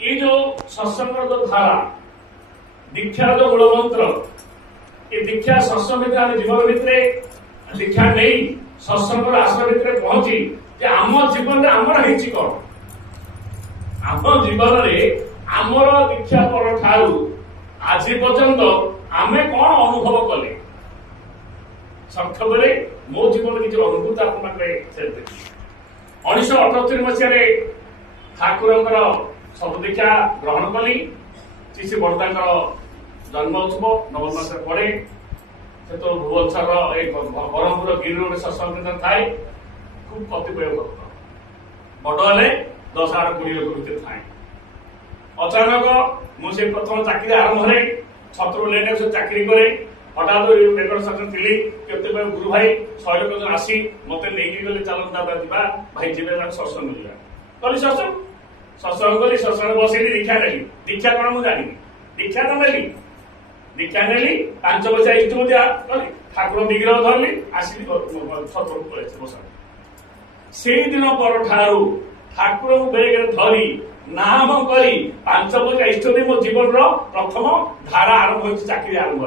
ये जो सत्संग जो धारा दीक्षा जो मूल मंत्र ये दीक्षा सत्संग जीवन भितर दीक्षा नहीं सत्संग आश्रय भितर पहुंची आम जीवन में आमर है कौन आम जीवन में आमर दीक्षा पर ठारू आज पर्यंत आमे कौन अनुभव कले संक्षेप में मो जीवन किसी अनुभूति आप 1978 मसीह ठाकुर सब दीक्षा ग्रहण कली शिशु बड़दा जन्म उत्सव नवम मास पड़े से तो भुवनेश्वर ब्रह्मपुर गिरी रोड सत्संग केन्द्र थाए खूब कतिपय भक्त बड़ हेले 10-20 लोक भर थाए अचानक मुझे प्रथम चाकरी आरंभ है छत्र लेने से चाकरी करे हठात रेकर्ड सेक्शन थी कतिपय गुरु भाई 100 लोक जन आसी मत नहीं गले चलन दादा जा भाई जी सत्संग मिलवा कल सत्संग कली सत्संग बस दीक्षा नेली दीक्षा कौन मुझे जानी दीक्षा तो नेली दीक्षा नेली 5 वर्ष इष्टपूजा कली ठाकुर विग्रह धरली आसिक छत्र पड़े बस से दिन पर ठारू ठाकुर बेग धरी नाम करी 5 वर्ष इष्टदी मो जीवन प्रथम धारा आरंभ हो चाकरी आरंभ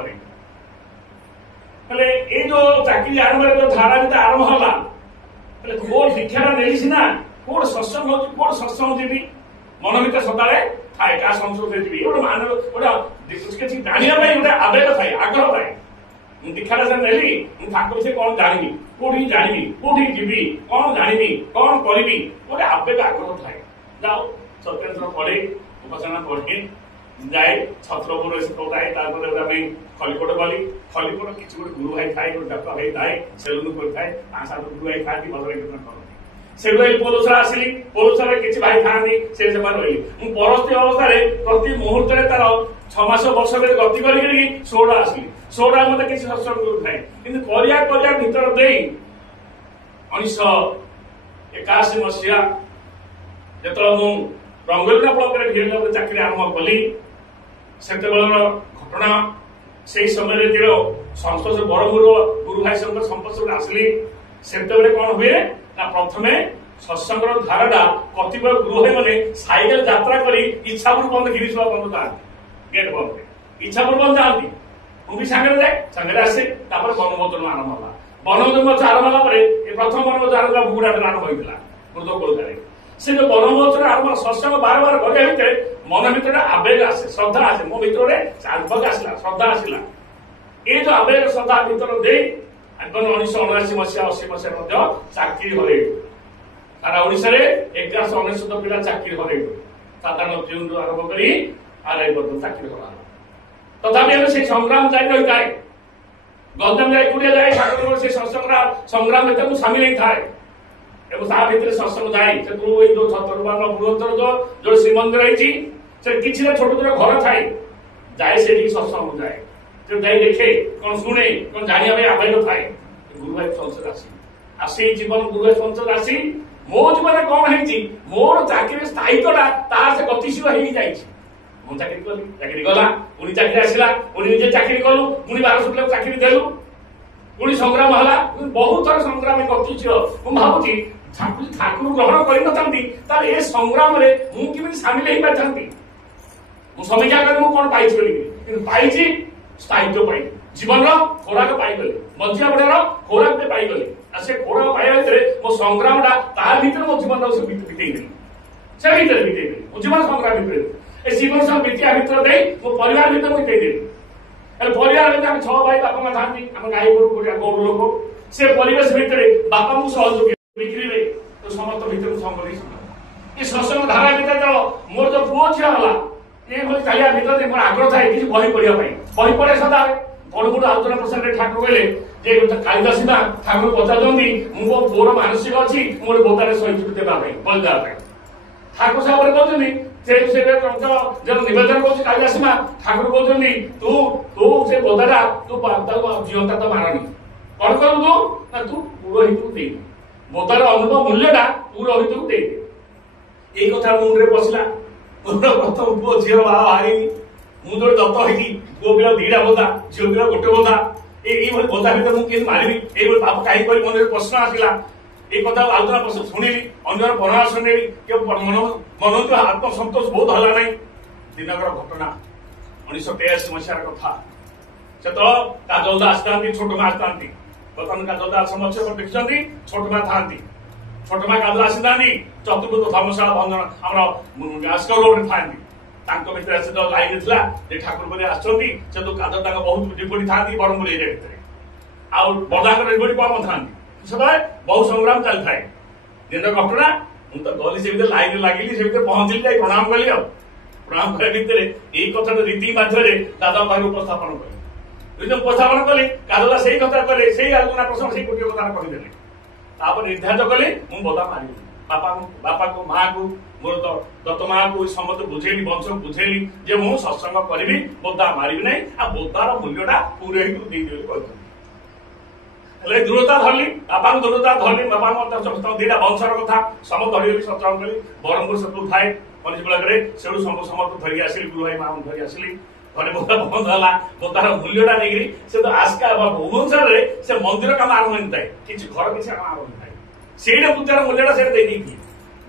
ये जो चाकरी आरंभ जो धारा भी आरंभ है कोड दीक्षा नेली सीना कोड सत्संग कोड सत्संग जी मन भर सदा थाए क्या संस्कृत जी गोटे मान गोटे जाना गोटे आवेग थाए आग्रह थाए दीक्षा से नेली ठाकुर से कौन जानी कौटी जानी कौटी जी कौन जानी कौन करी गोटे आवेग आग्रह थाए जाओ सत्येन्द्र पढ़े उपासना पढ़े जाए छत्रपुर शिखाए खलिकोट गली खलिकोट किसी गोटे गुरु भाई थाए गोटे डक्का भाई थाए सेलुन करए 5-7 गुरु भाई था भद्र कीर्तन करते से पोलुसरा आसिली पोलुसरा किसी भाई था से रही परस्ती अवस्था प्रति मुहूर्त तार 6 मास वर्ष गति करी 16 आसिली 16 मत किसी सत्संग गुरु थाए कि कर भर दे 1981 मसीहा जो मु रंगोली ब्लक भीड़ चाकरी आरंभ कली से घटना से समय जो संस्पर्श ब्रह्मपुर गुरु भाई संपर्श आसिली से कौन हुए ना प्रथम सत्संग धाराटा कतिपय गुरु भाई मैंने साइकेल यात्रा कर इच्छापुर बंद गिरीशा बंद जाती गेट बंद इच्छापुर बंद जाती मुझे सांगे जाए सांगे आसे बनमोचन आरंभ है बनमोचन आरंभ है प्रथम बनमोचन आरंभ बुगुड़ा आरंभ होता मृदकोलकार से जो बनमोचन आरंभ सत्संग बार बार करने भितर मन भर आवेग आसे श्रद्धा आसे मो भर आवेग आसला श्रद्धा आसला ये जो आवेग श्रद्धा भर दे 1979 मसीहा 80 मसीहा चाकरी हर सारा ओडिशा 1199 पिला चाकरी हर साधारण जून आरंभ कर आरआई चाकरी हर तथापि से संग्राम जारी रही थाए गंजाम जाए कुड़िया जाए ठाकुर से संग्राम में सामिल होता है भर सत्संग जाए जो छतरबार भुवनेश्वर जो श्रीमंदिर रही किसी छोट छोट घर थाए जाए से सत्संग जाए जाए देखे कौन शुणे कौन जाना आवेग थाए गुरु भाई संसद आसी जीवन गुरु भाई संसद आसी मो जीवन कौन है मोर चाकरी स्थायित्वटा तार से गतिशील हो जाए मु चाकरी कली चाकरी गला पुणी चाकरी आसला पुणी निजे चाकरी कलु पुणी 1200 लोक चाकरी देलु पुणी संग्राम है बहुत थर संग्राम गतिशील मुझे भावुची ठाकुर ग्रहण कर ए संग्राम मुझे सामिल हो पारि समीक्षा कर कौन पाई स्थायित्व पाई जीवन खोराक पाईगले बंचिया बढ़िया खोराक पाईगले से खोराक पाइबा भर मो संग्राम भर मो जीवन बीतेदेली से भर बीतेदेली मो जीवन संग्राम भर जीवन सब बीतिया भर दे मो परिवार भर बीतेदेली परिवार भर 6 भाई बापा माँ था आम गाई गोरु लोक से परिवेश भर बापा मुझे सहयोगी बिक्री तो समस्त भर संग ये सत्संग धारा भर मोर जो पुओ झील है ये चलिया भर मोर आग्रह थाए कि बही पढ़ा बही पढ़े सदा बड़ बड़ आलोचना प्रसंग ठाकुर कहले कालिदासी ठाकुर पचार मो पुओर मानसिक अच्छी मोर बोतार शहीद देवाई बलिदेवा ठाकुर साहब कहते नवेदन कर कालिदासी ठाकुर कहते तू तू से बोधारा तू जीवंता तो मारनी कौन करू तू ना तू पुरोहित को दे बोधार अनुभव मूल्यटा पुरोहित को दे ये कथा मुंडे पशिला प्रथम पुओ झील बाहरी मुझे दत्त होगी पुओ पिला 2टा बोधा झील पिला 1 बोधा ये बोधा भर मुझे मारिबी ये बाप कहीं मन प्रश्न आसला এই কথা আলোচনা শুଣିলি ଅନ୍ୟର ପରାମର୍ଶ ନେଲି ମନକୁ ଆତ୍ମସନ୍ତୋଷ ବହୁତ ହେଲା ନାହିଁ। ଦିନକର ଘଟଣା 1983 ମସିହାର କଥା। ସେତେବେଳେ କାଜଲ ଦାସ ଥାନ୍ତି, ଛୋଟ ମା ଆସିଥାନ୍ତି। ବର୍ତ୍ତମାନ କାଜଲ ଦାସ ସମସ୍ତେ ଦେଖିଛନ୍ତି, ଛୋଟ ମା ଥାନ୍ତି। ଛୋଟ ମା କାଜଲ ଆସିଥାନ୍ତି ଚତୁର୍ଭୁଜ ଧର୍ମଶାଳା ଭଞ୍ଜନ ଆମର ଆସ୍କର ରୋଡରେ ଥାନ୍ତି। ତାଙ୍କ ଭିତରେ ସେ ଲାଇନ ଥିଲା ଯେ ଠାକୁର କରି ଆସିଛନ୍ତି, ସେ ତ କାଜଲ ତାଙ୍କ ବହୁତ ଡିପୋଟି ଥାନ୍ତି ବ୍ରହ୍ମପୁର ଏରିଆ ଭିତରେ। ଆଉ ବଡାଙ୍କର ଡିପୋଟି କମ ଥାନ୍ତି। ସେତେବେଳେ ବହୁ ସଂଗ୍ରାମ ଚାଲିଥାଏ। ଦିନ ଘଟଣା ମୁଁ ତ ଗଲି ସେ ଭିତରେ ଲାଇନ ଲାଗିଲି, ସେ ଭିତରେ ପହଞ୍ଚିଲି, ଯାଇ ପ୍ରଣାମ କଲି। ଆଉ ପ୍ରଣାମ କରିବା ଭିତରେ ଏଇ କଥାଟା ରୀତି ମାଧ୍ୟମରେ ଦାଦା ପାଖରେ ଉପସ୍ଥାପନ କଲି। ଉପସ୍ଥାପନ କଲି କାଜଲ ସେଇ କଥା କଲେ, ସେଇ ଆଲୋଚନା ପ୍ରସଙ୍ଗ ସେଇ ଗୋଟିଏ କଥା କହିଦେଲେ। ତାପରେ ନିର୍ଦ୍ଧାରିତ କଲି ମୁଁ ବୋଦା ମାରିବି। ବାପାକୁ ମାଆକୁ ମୋର ତ ଦତ୍ତ ମାଆକୁ ସମସ୍ତେ ବୁଝେଇଲି, ବଂଶକୁ ବୁଝେଇଲି ଯେ ମୁଁ ସତ୍ସଙ୍ଗ କରିବି, ବୋଦା ମାରିବି ନାହିଁ। ଆଉ ବୋଦାର ମୂଲ୍ୟଟା ପୁରେଇକି ଦେଇଦେବି କହିଥିଲି। ହେଲେ ଦୃଢତା ଧରିଲି, ବାପାଙ୍କୁ ଦୃଢତା ଧରିଲି। ବାପା ଦିଟା ବଂଶର କଥା ସମସ୍ତ ଧରିଗଲି, ସତ୍ସଙ୍ଗ କଲି। ବ୍ରହ୍ମପୁର ସେଠୁ ଥାଏ ମନିଷ ବ୍ଲକରେ, ସେଠୁ ସମସ୍ତ ଧରିକି ଆସିଲି, ଗୁରୁ ଭାଇ ମାଆଙ୍କୁ ଧରି ଆସିଲି। ଘରେ ବୋଦା ବନ୍ଦ ହେଲା। ବୋଦାର ମୂଲ୍ୟଟା ନେଇକିରି ସେ ତ ଆସ୍କା ଭୁବନେଶ୍ୱରରେ ସେ ମନ୍ଦିର କାମ ଆରମ୍ଭ ହେଇଥାଏ, କିଛି ଘର କିଛି କାମ ଆରମ୍ଭ ହେଇଥାଏ। ସେଇଟା ପୂଜାର ମୂଲ୍ୟଟା ସେଟା ଦେଇଦେଇଥିଲି।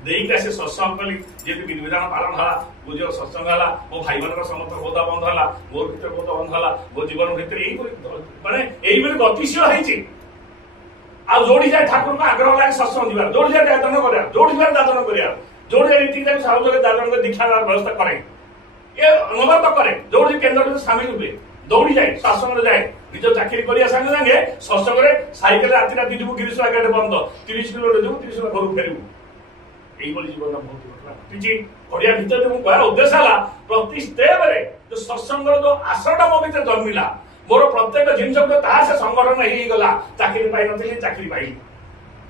ଦେଇକି ଆସି ସତ୍ସଙ୍ଗ କଲି। ଯେହେତୁ ବିଧିବିଧାନ ପାଳନ ହେଲା, ପୂଜାର ସତ୍ସଙ୍ଗ ହେଲା, ମୋ ଭାଇମାନଙ୍କର ସମସ୍ତଙ୍କ ବୋଦା ବନ୍ଦ ହେଲା, ମୋର ଭିତରେ ବୋଦା ବନ୍ଦ ହେଲା, ମୋ ଜୀବନ ଭିତରେ ଏଇଭଳି ଗତିଶୀଳ ହେଇଛି। ଆଉ ଯୋଉଠି ଯାଏ ଠାକୁରଙ୍କ ଆଗ୍ରହ ଲାଗେ ସତ୍ସଙ୍ଗ ଯିବାର, ଯୋଉଠି ଯାଏ ଦାଦନ କରିବା, ଯୋଉଠି ଯାଏ ଦାଦନ କରିବା, ଯୋଉଠି ଯାଏ ରୀତି ଯାଏ ସାର୍ବଜନୀନ ଦାଦନ ଦୀକ୍ଷା ବ୍ୟବସ୍ଥା କରେ, ଏ ଅନୁବାଦ କରେ, ଯୋଉଠି କେନ୍ଦ୍ରରେ ସାମିଲ ହୁଏ, ଦୌଡ଼ି ଯାଏ, ସତ୍ସଙ୍ଗରେ ଯାଏ। ନିଜ ଚାକିରି କରିବା ସାଙ୍ଗେ ସାଙ୍ଗେ ସତ୍ସଙ୍ଗରେ ସାଇକେଲ ରାତି ରାତି ଯିବୁ, ଗିରିଶୁଳା ଗେଟ୍ ବନ୍ଦ, 30 କିଲୋମିଟର ଯିବୁ, 30 ଘରକୁ ଫେରିବୁ। এইভাবে জীবন বহুত ঘটনা ঘটিছে। পড়িয়া ভিতরে ମୁଁ କହିବାର ଉଦ୍ଦେଶ୍ୟ ହେଲା ପ୍ରତି ଷ୍ଟେପରେ ଯୋଉ ସତ୍ସଙ୍ଗର ଯୋଉ ଆଶୟଟା ମୋ ଭିତରେ ଜନ୍ମିଲା, ମୋର ପ୍ରତ୍ୟେକ ଜିନିଷ ତାହା ସେ ସଂଗଠନ ହେଇଗଲା। ଚାକିରି ପାଇନଥିଲି, ଚାକିରି ପାଇଲି।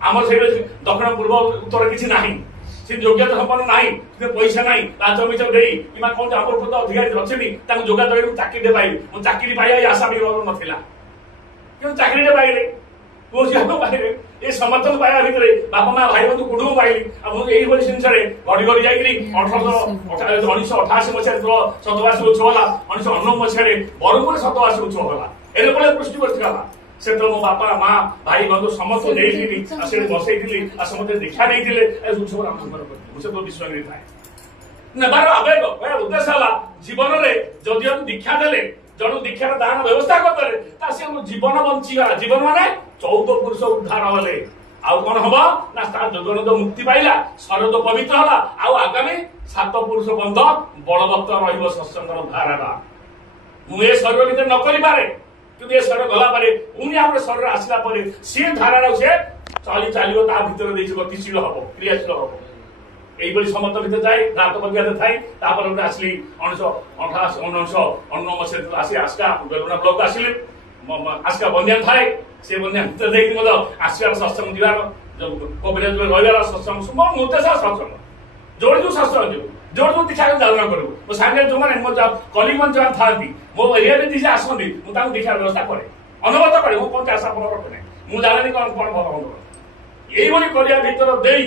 ଆମର ସେଇଠି ଦକ୍ଷିଣ ପୂର୍ବ ଉତ୍ତର କିଛି ନାହିଁ, ସେ ଯୋଗ୍ୟତା ସମ୍ପନ୍ନ ନାହିଁ, ପଇସା ନାହିଁ, ଲାଞ୍ଚ ମିଛ ଦେଇ କିମ୍ବା କଣ ଆମର ପ୍ରତି ଅଧିକାରୀ ଅଛନ୍ତି ତାଙ୍କୁ ଯୋଗାଯୋଗ କରି ଚାକିରିଟେ ପାଇବି। ମୁଁ ଚାକିରି ପାଇବା ଏ ଆଶା ବି ନଥିଲା, କିନ୍ତୁ ଚାକିରିଟେ ପାଇଲେ, ପୁଅ ଝିଅ ପାଇଲେ, ଏ ସମର୍ଥନ ପାଇବା ଭିତରେ ବାପା ମା ଭାଇ ବନ୍ଧୁ କୁଟୁମ୍ବ ପାଇଲି। ଆଉ ମୁଁ ଏଇଭଳି ଜିନିଷରେ ଘଡ଼ି ଘଡ଼ି ଯାଇକିରି 1988 ମସିହାରେ ଶତବାର୍ଷିକ ଉତ୍ସବ ହେଲା, 1999 ମସିହାରେ ବ୍ରହ୍ମପୁରରେ ଶତବାର୍ଷିକ ଉତ୍ସବ ହେଲା, ଏଭଳି ପୃଷ୍ଟି ବର୍ଷିକା ହେଲା। ସେତେବେଳେ ମୋ ବାପା ମା ଭାଇ ବନ୍ଧୁ ସମସ୍ତେ ନେଇଥିଲି, ଆଉ ସେଠି ବସେଇଥିଲି, ଆଉ ସମସ୍ତେ ଦୀକ୍ଷା ନେଇଥିଲେ, ଉତ୍ସବ ଆରମ୍ଭ କରିଥିଲି। ମୁଁ ସେତେବେଳେ ବିଶ୍ୱାସ ନେଇଥାଏ। ନେବାର ଆବେଗ ଉଦ୍ଦେଶ୍ୟ ହେଲା ଜୀବନରେ ଯଦି ଆମେ ଦୀକ୍ଷା ଦେଲେ, ଜଣୁ ଦୀକ୍ଷାର ଦାନ ବ୍ୟବସ୍ଥା କରିଦେଲେ, ତା ସେ ଜୀବନ ବଞ୍ଚିଗଲା। ଜୀବନ ମାନେ 14 ପୁରୁଷ ଉଦ୍ଧାର ହେଲେ। ଆଉ କଣ ହବ ନା ତା ଯୋଜନ ତ ମୁକ୍ତି ପାଇଲା, ଶରୀର ପବିତ୍ର ହେଲା, ଆଉ ଆଗାମୀ 7 ପୁରୁଷ ବନ୍ଧ ବଳବତ୍ତ ରହିବ ସତ୍ସଙ୍ଗର ଧାରାଟା। ମୁଁ ଏ ଶରୀର ଭିତରେ ନ କରିପାରେ, କିନ୍ତୁ ଏ ଶରୀର ଗଲା ପରେ ପୁଣି ଆମର ଶରୀର ଆସିଲା ପରେ ସେ ଧାରାଟା ସେ ଚାଲିବ, ତା ଭିତରେ ଦେଇଛି ଗତିଶୀଳ ହବ, କ୍ରିୟାଶୀଳ ହବ। এইভাবে সমস্ত ভিতরে যাই, নাটক প্রক্রিয়াতে থাই। তারপরে ওটা আসলি 1999 মସିহাରେ আসি আস্কা বেলুনা ব্লক আসিলি, আস্কা বন্যান থাই। সে বন্যান ভিতরে দেখি মতো আসবার সৎসঙ্গ দিবার, কোভিড রবিবার সৎসঙ্গ উদ্দেশ্য সৎসঙ্গ, ଯୋଉଠି ଯୋଉ ସତ୍ସଙ୍ଗ ଯିବୁ, ଯୋଉଠି ଯୋଉ ଦୀକ୍ଷା ଦାନ କରିବୁ। ମୋ ସାଙ୍ଗରେ ଯୋଉମାନେ ମୋ କଲିଗ ମାନେ ଯୋଉମାନେ ଥାଆନ୍ତି, ମୋ ଏରିଆରେ ଯିଏ ଆସନ୍ତି, ମୁଁ ତାଙ୍କୁ ଦୀକ୍ଷାର ବ୍ୟବସ୍ଥା କରେ, ଅନବରତ କରେ। ମୁଁ କୌଣସି ଆଶା ପର ରଖେ ନାହିଁ, ମୁଁ ଜାଣିନି କଣ କଣ ଭଲ ମନ୍ଦ। এইভাবে କରିବା ଭିତରେ ଦେଇ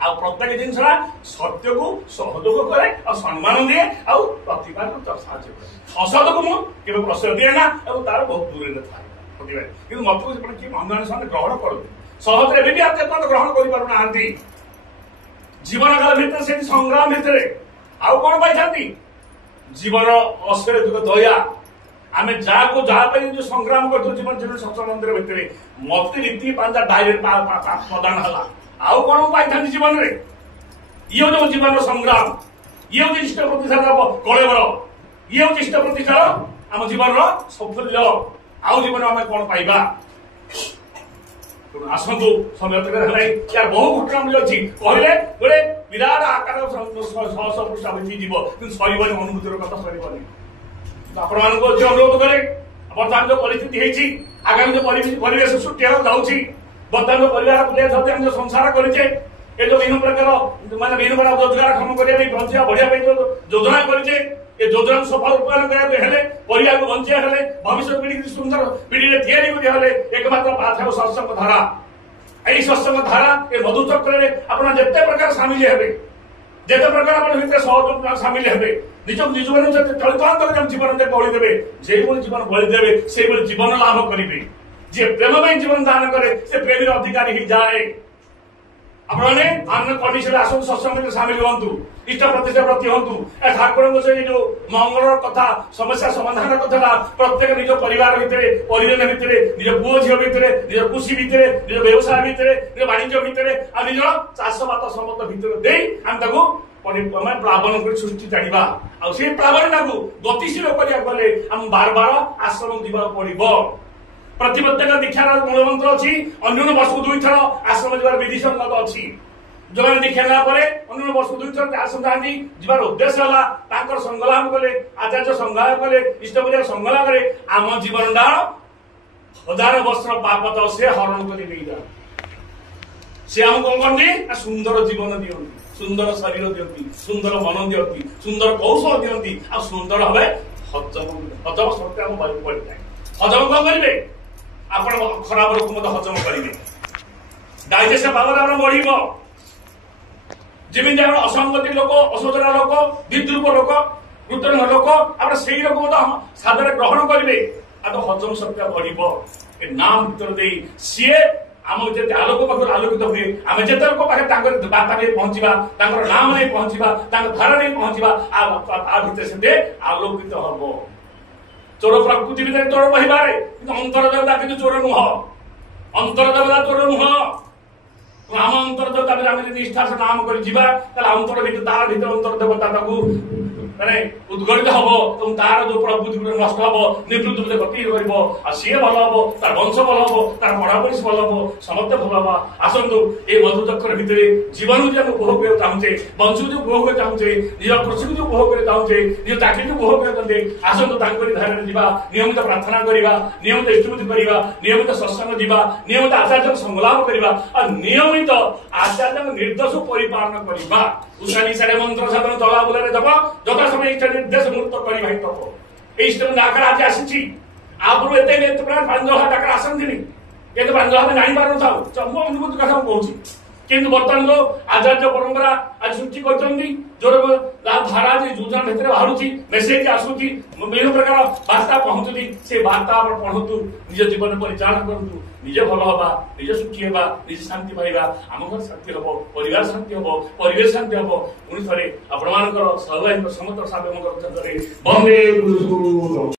ଆଉ ପ୍ରତ୍ୟେକ ଜିନିଷଟା ସତ୍ୟକୁ ସହଯୋଗ କରେ, ଆଉ ସମ୍ମାନ ଦିଏ, ଆଉ ପ୍ରତିଭା ସାହାଯ୍ୟ କରେ। ଅସତକୁ ମୁଁ କେବେ ପ୍ରଶ୍ରୟ ଦିଏ ନା, ଏବଂ ତାର ବହୁତ ଦୂରରେ ଥାଏ ପ୍ରତିଭା। କିନ୍ତୁ ମତକୁ ସେପଟେ କିଏ ଅନ୍ୟ ସେମାନେ ଗ୍ରହଣ କରନ୍ତି, ସହଜରେ ଏବେ ବି ଆପଣ ଗ୍ରହଣ କରିପାରୁନାହାନ୍ତି। ଜୀବନ କାଳ ଭିତରେ ସେଠି ସଂଗ୍ରାମ ଭିତରେ ଆଉ କଣ ପାଇଥାନ୍ତି? ଜୀବନ ଅଶ୍ଵେଧ ଦୟା। ଆମେ ଯାହାକୁ ଯାହା ପାଇଁ ଯୋଉ ସଂଗ୍ରାମ କରୁଛୁ ଜୀବନ ସତ୍ସଙ୍ଗ ମନ୍ଦିର ଭିତରେ, ମତେ ରୀତି ପାଞ୍ଚ ଡାଇରେକ୍ଟ ପ୍ରଦାନ ହେଲା। ଆଉ କଣ ପାଇଥାନ୍ତି ଜୀବନରେ? ଇଏ ହଉଛି ଜୀବନର ସଂଗ୍ରାମ, ଇଏ ହଉଛି ଇଷ୍ଟ ପ୍ରତିଷ୍ଠାର କଳେବର, ଇଏ ହଉଛି ଇଷ୍ଟ ପ୍ରତିଷ୍ଠାର ଆମ ଜୀବନର ସାଫଲ୍ୟ। ଆଉ ଜୀବନ ଆମେ କଣ ପାଇବା? ଆସନ୍ତୁ, ସମୟ ହେଲାଣି। ୟାର ବହୁ ଘଟଣା ମିଳି ଅଛି, କହିଲେ ଗୋଟେ ବିରାଟ ଆକାର 100 ପୃଷ୍ଠା ଯିବ, କିନ୍ତୁ ସରିବନି, ଅନୁଭୂତିର କଥା ସରିବନି। ଆପଣମାନଙ୍କୁ ଅନୁରୋଧ କରେ, ବର୍ତ୍ତମାନ ଯୋଉ ପରିସ୍ଥିତି ହେଇଛି, ଆଗାମୀ ଯୋଉ ପରିବେଶ ସୃଷ୍ଟି ହେବାକୁ ଯାଉଛି, ବର୍ତ୍ତମାନ ପରିବାର ଆମେ ଯୋଉ ସଂସାର କରିଛେ, ଏ ଯୋଉ ବିଭିନ୍ନ ପ୍ରକାର ମାନେ ବିଭିନ୍ନ ପ୍ରକାର ରୋଜଗାର କ୍ଷମ କରିବା ପାଇଁ, ବଞ୍ଚିବା ବଢିବା ପାଇଁ ଯୋଉ ଯୋଜନା କରିଛେ, ଏ ଯୋଜନାକୁ ସଫଳ ରୂପାୟନ କରିବା ପାଇଁ ହେଲେ, ପରିବାରକୁ ବଞ୍ଚିବା ହେଲେ, ଭବିଷ୍ୟତ ପିଢି ସୁନ୍ଦର ପିଢିରେ ତିଆରି କରିବା ହେଲେ ଏକମାତ୍ର ପାଥ ହେବ ସତ୍ସଙ୍ଗ ଧାରା। এই ସତ୍ସଙ୍ଗ ଧାରା, ଏ ମଧୁ ଚକ୍ରରେ ଆପଣ ଯେତେ ପ୍ରକାର ସାମିଲ ହେବେ, ଯେତେ ପ୍ରକାର ଆପଣ ଭିତରେ ସହଯୋଗ ସାମିଲ ହେବେ, ନିଜକୁ ନିଜ ଚଳିତାନ୍ତର ଜୀବନ ବଳି ଦେବେ, ଯେଭଳି ଜୀବନ ବଳି ଦେବେ ସେଇଭଳି ଜୀବନ ଲାଭ କରିବେ। ଯିଏ ପ୍ରେମ ପାଇଁ ଜୀବନ ଦାନ କରେ ସେ ପ୍ରେମୀର ଅଧିକାରୀ ହେଇଯାଏ। आपने अन्य कंडीशन आसन सत्संग में सामिल हूँ इष्ट प्रतिष्ठा प्रति हूँ ठाकुर से जो मंगल कथा समस्या समाधान कथा प्रत्येक निज परिवार भितर परिजन भितर निज पुओ झील भितर निज कृषि भितर निज व्यवसाय भितर निज वाणिज्य भितर आ निज चाषबात समस्त भितर आम प्लावन कर सृष्टि चाड़ा आ प्लावन को गतिशील करने आम बार बार आश्रम जा पड़ो प्रतिबद्धता दीक्षार मूलमंत्र अच्छी अन्य वर्ष को 2 थर आश्रम जबार विधि संगत अच्छी जो मैंने दीक्षा नापर अन्य वर्ष को 2 थर आश्रम जाती जबार उद्देश्य है संगलाभ कले आचार्य संग्रह कले इष्ट पूजा संग्रह करे आम जीवन हजार वर्ष पाप तो से हरण कर से आम कौन करते सुंदर जीवन दिखती सुंदर शरीर दिखती सुंदर मन दिखती सुंदर कौशल दिखती आ सुंदर भाव हजम हजम शक्ति आम पड़ता है हजम कौन करेंगे आप खराब रोग मत हजम करेंगे डाइजेशन पावर बढ़ जमी असंगति लोक असोचना लोक विद्रुप लोक कृत्रिम लोक आप से लोक साधन ग्रहण करेंगे आ तो हजम शक्ति बढ़ नाम भर सी आम जिते आलोक पाखे आलोकित हुए आम जिते लोक पाखे बार्ता नहीं पहुंचा नाम नहीं पहुंचा धारा नहीं पहुंचा भितर से आलोकित हम चोर प्रकृति भितर चोर बहिबारे अंतर देवता कि चोर नुह अंतर देवता चोर नुह आम अंतर देवता निष्ठा से नाम कर अंतर भर तार भर अंतर देवता माने उद्गलित हम तार जो प्रवृत्ति नष्ट हम निवृत्ति गति कर सी भल हम तार वंश भल हम तार पढ़ापढ़ी भल हम समस्त भल हम आसतु ये मधुचक्र भितर जीवन को उपभोग कर चाहूचे वंश को उपभोग कर चाहूचे निज कृषि को उपभोग कर चाहूचे निज चाकरी को उपभोग करते आसतु धारा जा नियमित प्रार्थना करवा नियमित इष्टबुद्धि करवा नियमित सत्संग जा नियमित आचार्य संलाप करवा और नियमित आचार्य निर्देश परिपालन करवा उषा निशा मंत्र साधन चला बुला जप जथा समय इष्ट निर्देश मुहूर्त कर तप इष्ट डाकर आज आसी आगुरी एत प्राय 5,000 डाकर आसती ये 5,000 जानी पार था मो अनुभूति कथा कहूँ किंतु बर्तमान जो आचार्य परंपरा आज सृष्टि कर धारा योजना भितर बाहर मेसेज आसूची विभिन्न प्रकार बार्ता पहुंचुची से बार्ता पढ़ु निज जीवन परिचालन करूँ निजे भल हवा निजे सुखी हवा निजे शांति पाइबा आम घर शांति हम परिवार शांति हम परिवेश शांति हम पुणी थे आपण समस्त साधन बंदे